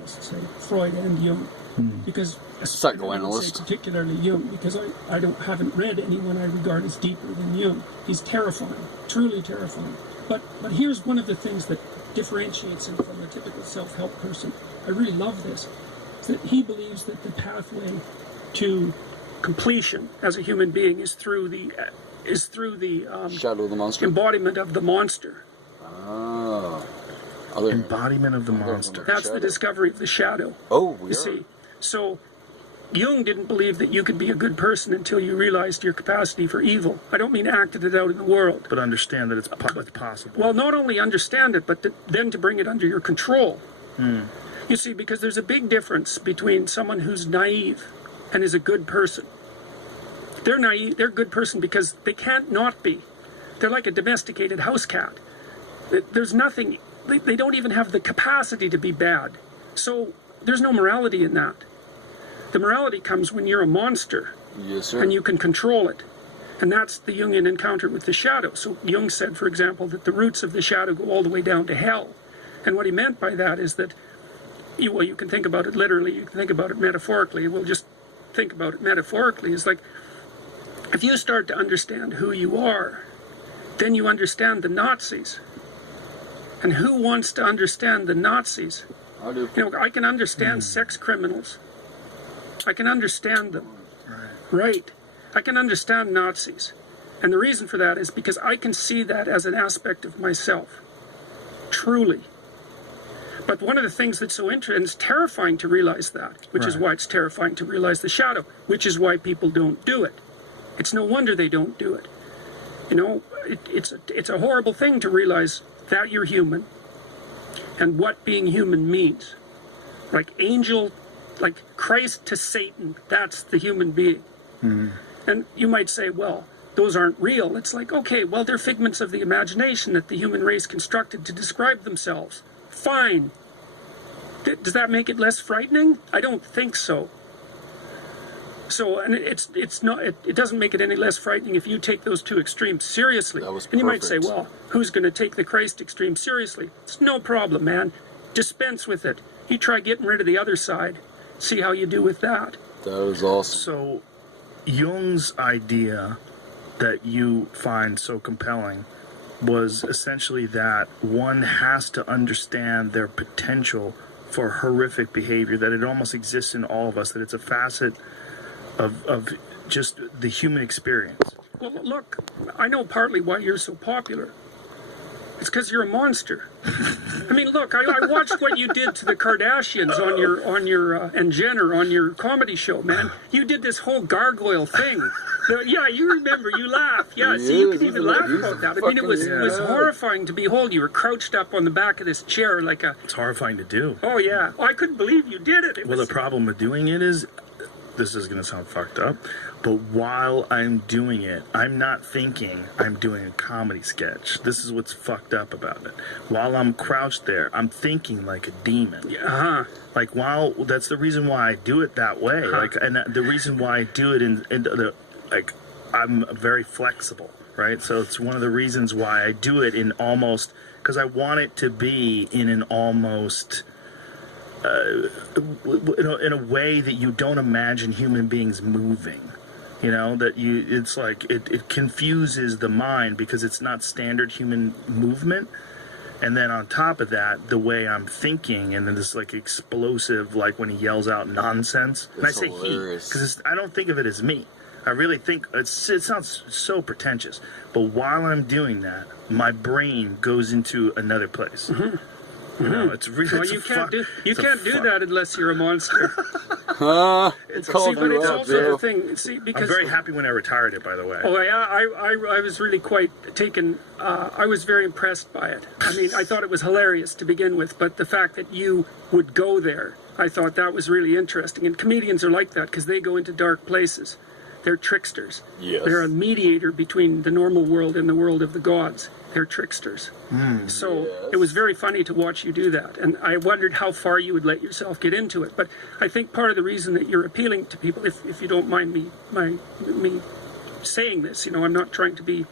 Let's say Freud and Jung, because psychoanalyst, particularly Jung, because I haven't read anyone I regard as deeper than Jung. He's terrifying, truly terrifying. But here's one of the things that differentiates him from a typical self-help person. I really love this, is that he believes that the pathway to completion as a human being is through the shadow of the monster, embodiment of the monster. Oh. Embodiment of the monster. That's the discovery of the shadow. Oh, you see. So Jung didn't believe that you could be a good person until you realized your capacity for evil. I don't mean acted it out in the world. But understand that it's possible. Well, not only understand it, but then to bring it under your control. You see, because there's a big difference between someone who's naive and is a good person. They're naive, they're a good person because they can't not be. They're like a domesticated house cat. There's nothing... They don't even have the capacity to be bad. So there's no morality in that. The morality comes when you're a monster. Yes, sir. And you can control it. And that's the Jungian encounter with the shadow. So Jung said, for example, that the roots of the shadow go all the way down to hell. And what he meant by that is that, you can think about it literally, you can think about it metaphorically. We'll just think about it metaphorically. It's like, if you start to understand who you are, then you understand the Nazis. And who wants to understand the Nazis? I do. I can understand sex criminals. I can understand them. Right. I can understand Nazis. And the reason for that is because I can see that as an aspect of myself. Truly. But one of the things that's so interesting, and it's terrifying to realize that, which is why it's terrifying to realize the shadow, which is why people don't do it. It's no wonder they don't do it. It's a horrible thing to realize that you're human and what being human means. Like angel, like Christ to Satan, that's the human being. And you might say, well, those aren't real. It's like, okay, well, they're figments of the imagination that the human race constructed to describe themselves. Fine. Does that make it less frightening? I don't think so. So, and it doesn't make it any less frightening if you take those two extremes seriously. And you might say, well, who's going to take the Christ extreme seriously? It's no problem, man. Dispense with it. You try getting rid of the other side. See how you do with that. That was awesome. So, Jung's idea that you find so compelling was essentially that one has to understand their potential for horrific behavior, that it almost exists in all of us, that it's a facet of just the human experience. Well, look, I know partly why you're so popular. It's because you're a monster. I mean, look, I watched what you did to the Kardashians on your and Jenner on your comedy show, man. You did this whole gargoyle thing. Yeah, you remember, you laughed. Yeah, see, you can even laugh about that. I mean, it was horrifying to behold. You were crouched up on the back of this chair like a... It's horrifying to do. Oh, yeah. Oh, I couldn't believe you did it. Well, the problem with doing it is, this is going to sound fucked up, but while I'm doing it, I'm not thinking I'm doing a comedy sketch. This is what's fucked up about it. While I'm crouched there, I'm thinking like a demon. Yeah. Like, that's the reason why I do it that way. Like, and the reason why I do it I'm very flexible, right? So it's one of the reasons why I do it in almost, because I want it to be in an almost... in a way that you don't imagine human beings moving, it's like it confuses the mind because it's not standard human movement. And then on top of that, the way I'm thinking, and then this like explosive, like when he yells out nonsense, and I say hilarious. He because I don't think of it as me. I really think it sounds so pretentious, but while I'm doing that, my brain goes into another place. It's really. Well, you can't do that unless you're a monster. It's called. But it's also the thing. See, because I'm very happy when I retired it. By the way. Oh yeah, I was really quite taken. I was very impressed by it. I mean, I thought it was hilarious to begin with, but the fact that you would go there, I thought that was really interesting. And comedians are like that because they go into dark places. They're tricksters. Yes. They're a mediator between the normal world and the world of the gods. They're tricksters. So it was very funny to watch you do that. And I wondered how far you would let yourself get into it. But I think part of the reason that you're appealing to people, if you don't mind me saying this, I'm not trying to be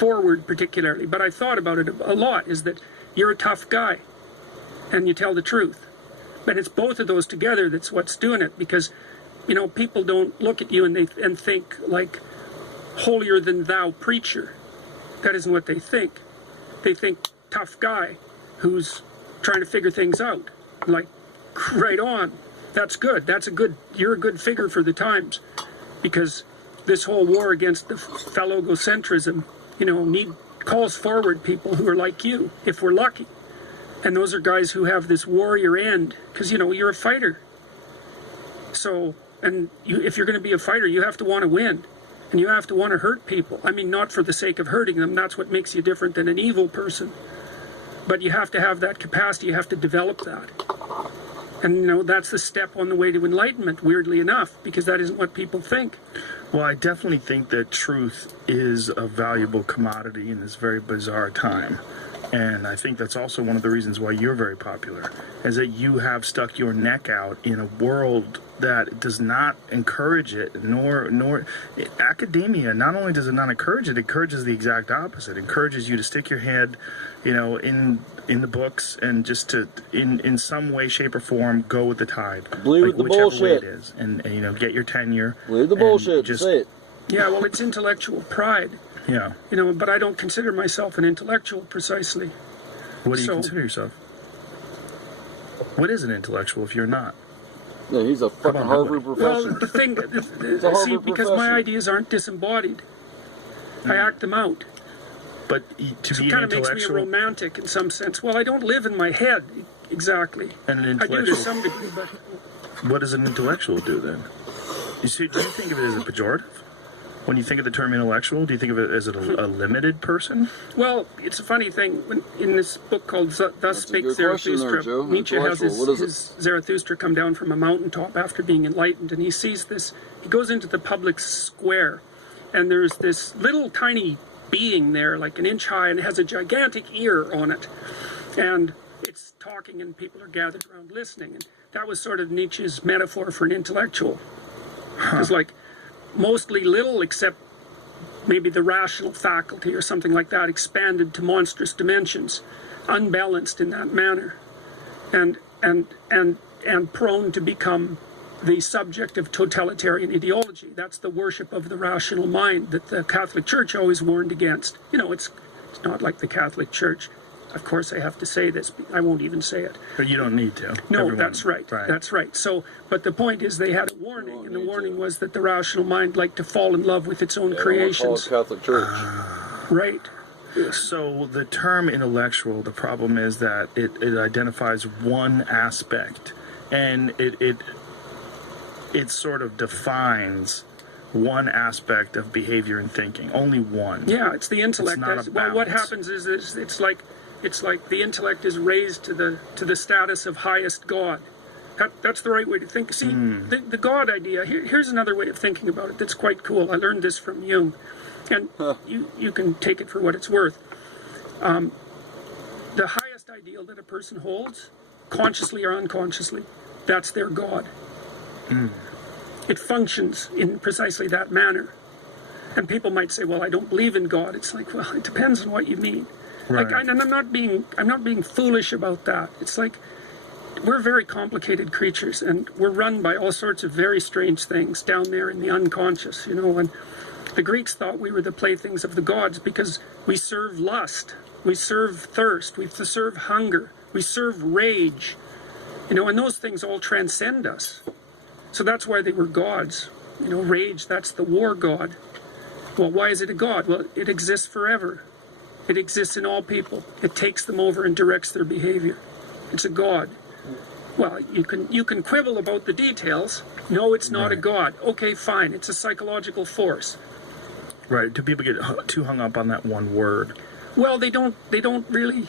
forward particularly, but I thought about it a lot, is that you're a tough guy. and you tell the truth. But it's both of those together that's what's doing it, because, you know, people don't look at you and think like holier than thou preacher. That isn't what they think. They think tough guy who's trying to figure things out. Like, right on. That's good. You're a good figure for the times, because this whole war against the phallogocentrism, you know, calls forward people who are like you, if we're lucky. And those are guys who have this warrior end, because, you know, you're a fighter. So, if you're going to be a fighter, you have to want to win. And you have to want to hurt people. I mean, not for the sake of hurting them. That's what makes you different than an evil person. But you have to have that capacity. You have to develop that. And, you know, that's the step on the way to enlightenment, weirdly enough, because that isn't what people think. Well, I definitely think that truth is a valuable commodity in this very bizarre time. And I think that's also one of the reasons why you're very popular, is that you have stuck your neck out in a world that does not encourage it, nor academia. Not only does it not encourage it, it encourages the exact opposite. It encourages you to stick your head, you know, in the books, and just to in some way, shape, or form go with the tide. Believe the whichever bullshit. way it is, and you know, get your tenure. Believe the bullshit. Just Say it. Yeah, well, it's intellectual pride. Yeah. You know, but I don't consider myself an intellectual precisely. What do you consider yourself? What is an intellectual if you're not? Yeah, he's a fucking Harvard professor. Well, the thing, see, because my professor. ideas aren't disembodied. I act them out. But to So be it an kind of makes me a intellectual, romantic in some sense. Well, I don't live in my head exactly. and an I do to intellectual, some degree, but what does an intellectual do then? You see, do you think of it as a pejorative? When you think of the term intellectual, do you think of it as a limited person? well, it's a funny thing. In this book called Thus Spake good question there, Zarathustra, Joe. Nietzsche has Intellectual, what is his Zarathustra come down from a mountaintop after being enlightened, and he sees this. He goes into the public square, and there's this little tiny being there, like an inch high, and it has a gigantic ear on it, and it's talking, and people are gathered around listening. And that was sort of Nietzsche's metaphor for an intellectual. It's like mostly little, except maybe the rational faculty or something like that, expanded to monstrous dimensions, unbalanced in that manner, and prone to become the subject of totalitarian ideology. That's the worship of the rational mind that the Catholic Church always warned against. You know, it's not like the Catholic Church. Of course, I have to say this. I won't even say it. But you don't need to. No, Everyone- that's right. That's right. So, but the point is, they had a warning, and the warning was that the rational mind liked to fall in love with its own creations. Catholic Church. Right. So the term intellectual, the problem is that it identifies one aspect, and it sort of defines one aspect of behavior and thinking. Only one. Yeah, it's the intellect. It's not a Well, what balance. happens is it's like the intellect is raised to the status of highest God. That's the right way to think. See, the God idea. Here's another way of thinking about it. That's quite cool. I learned this from Jung, and you can take it for what it's worth. The highest ideal that a person holds, consciously or unconsciously, that's their God. It functions in precisely that manner. And people might say, "Well, I don't believe in God." It's like, well, it depends on what you mean. Right. Like, and I'm not being foolish about that. It's like we're very complicated creatures, and we're run by all sorts of very strange things down there in the unconscious, you know. And the Greeks thought we were the playthings of the gods because we serve lust, we serve thirst, we serve hunger, we serve rage, you know, and those things all transcend us. So that's why they were gods. You know, rage, that's the war god. Well, why is it a god? Well, it exists forever. It exists in all people. It takes them over and directs their behavior. It's a god. Well, you can quibble about the details. No, it's not a god. Okay, fine. It's a psychological force. Right. Do people get too hung up on that one word? Well, they don't really.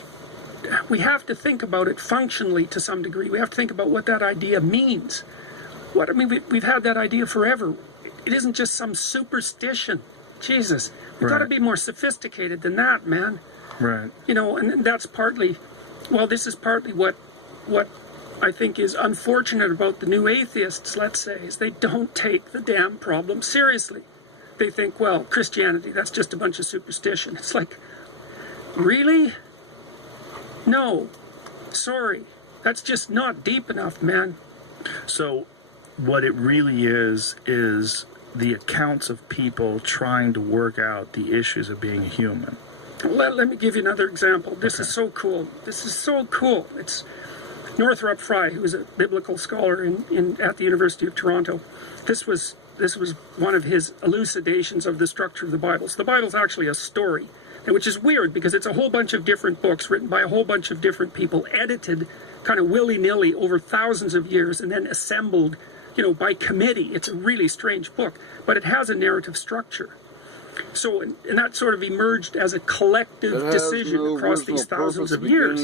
We have to think about it functionally to some degree. We have to think about what that idea means. We've had that idea forever. It isn't just some superstition. Jesus, we've got to be more sophisticated than that, man. Right. You know, and that's partly, well, this is partly what I think is unfortunate about the new atheists, let's say, is they don't take the damn problem seriously. They think, well, Christianity, that's just a bunch of superstition. It's like, really? No. Sorry. That's just not deep enough, man. So what it really is the accounts of people trying to work out the issues of being a human. Let me give you another example. This is so cool. This is so cool. It's Northrop Frye, who was a biblical scholar at the University of Toronto. This was one of his elucidations of the structure of the Bible. So the Bible's actually a story, and which is weird because it's a whole bunch of different books written by a whole bunch of different people, edited kind of willy-nilly over thousands of years, and then assembled, by committee. It's a really strange book, but it has a narrative structure. So, and that sort of emerged as a collective decision across these thousands of years.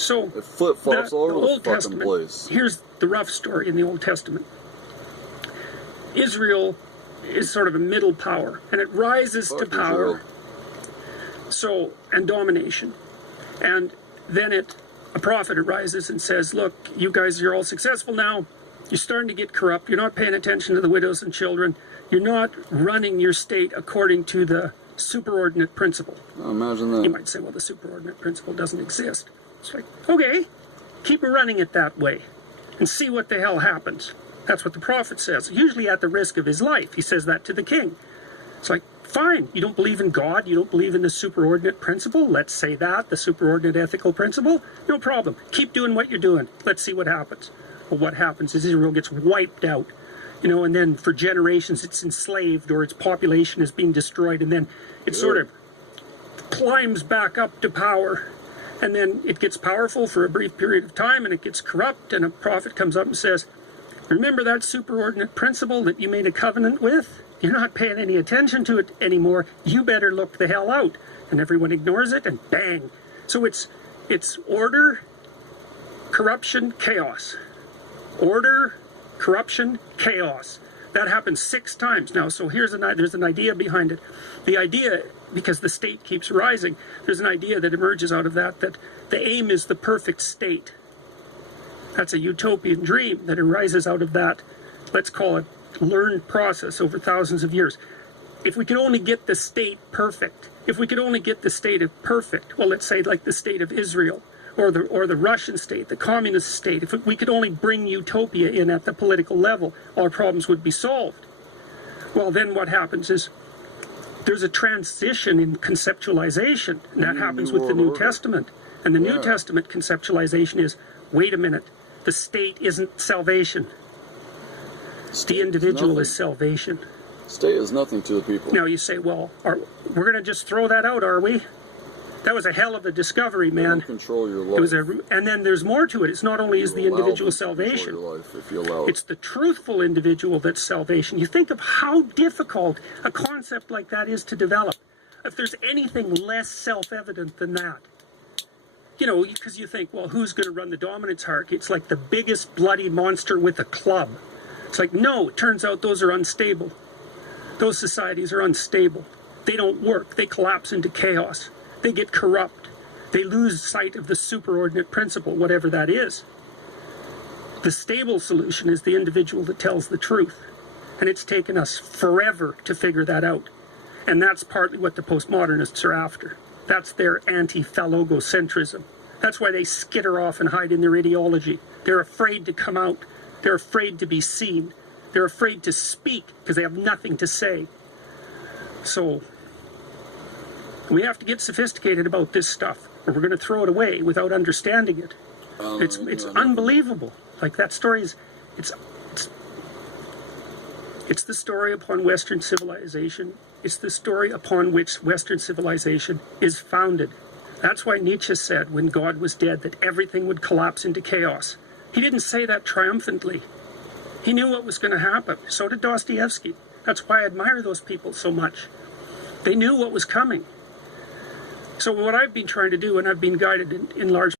So, it flip-flops all over the Old fucking Testament, place. here's the rough story in the Old Testament. Israel is sort of a middle power, and it rises to power. So, and domination. And then a prophet arises and says, look, you guys, you're all successful now. You're starting to get corrupt. You're not paying attention to the widows and children. You're not running your state according to the superordinate principle. Imagine that. You might say, well, the superordinate principle doesn't exist. It's like, okay, keep running it that way and see what the hell happens. That's what the prophet says, usually at the risk of his life. He says that to the king. It's like, fine, you don't believe in God, you don't believe in the superordinate principle, let's say that, the superordinate ethical principle, no problem. Keep doing what you're doing. Let's see what happens. Well, what happens is Israel gets wiped out, and then for generations it's enslaved or its population is being destroyed, and then it sort of climbs back up to power, and then it gets powerful for a brief period of time, and it gets corrupt, and a prophet comes up and says, remember that superordinate principle that you made a covenant with? You're not paying any attention to it anymore. You better look the hell out. And everyone ignores it, and bang. So it's order, corruption, chaos. Order, corruption, chaos. That happens 6 times now. So there's an idea behind it. The idea, because the state keeps rising, there's an idea that emerges out of that the aim is the perfect state. That's a utopian dream that arises out of that, let's call it, learned process over thousands of years. If we could only get the state perfect, if we could only get the state of perfect, well, let's say like the state of Israel, or the Russian state, the communist state, if we could only bring utopia in at the political level, our problems would be solved. Well, then what happens is there's a transition in conceptualization, and that happens with the New Testament. And the New Testament conceptualization is, wait a minute, the state isn't salvation. The individual is salvation. State is nothing to the people. Now you say, well, we're going to just throw that out, are we? That was a hell of a discovery, man. Control your life. And then there's more to it. It's not only is the individual salvation. Your life if you allow it. It's the truthful individual that's salvation. You think of how difficult a concept like that is to develop. If there's anything less self-evident than that. Because you think, well, who's going to run the dominance hierarchy? It's like the biggest bloody monster with a club. It's like, no, it turns out those are unstable. Those societies are unstable. They don't work. They collapse into chaos. They get corrupt. They lose sight of the superordinate principle, whatever that is. The stable solution is the individual that tells the truth. And it's taken us forever to figure that out. And that's partly what the postmodernists are after. That's their anti-phallogocentrism. That's why they skitter off and hide in their ideology. They're afraid to come out. They're afraid to be seen. They're afraid to speak because they have nothing to say. So we have to get sophisticated about this stuff, or we're going to throw it away without understanding it. It's unbelievable. Like that story is, it's the story upon Western civilization. It's the story upon which Western civilization is founded. That's why Nietzsche said when God was dead that everything would collapse into chaos. He didn't say that triumphantly. He knew what was going to happen. So did Dostoevsky. That's why I admire those people so much. They knew what was coming. So what I've been trying to do, and I've been guided in large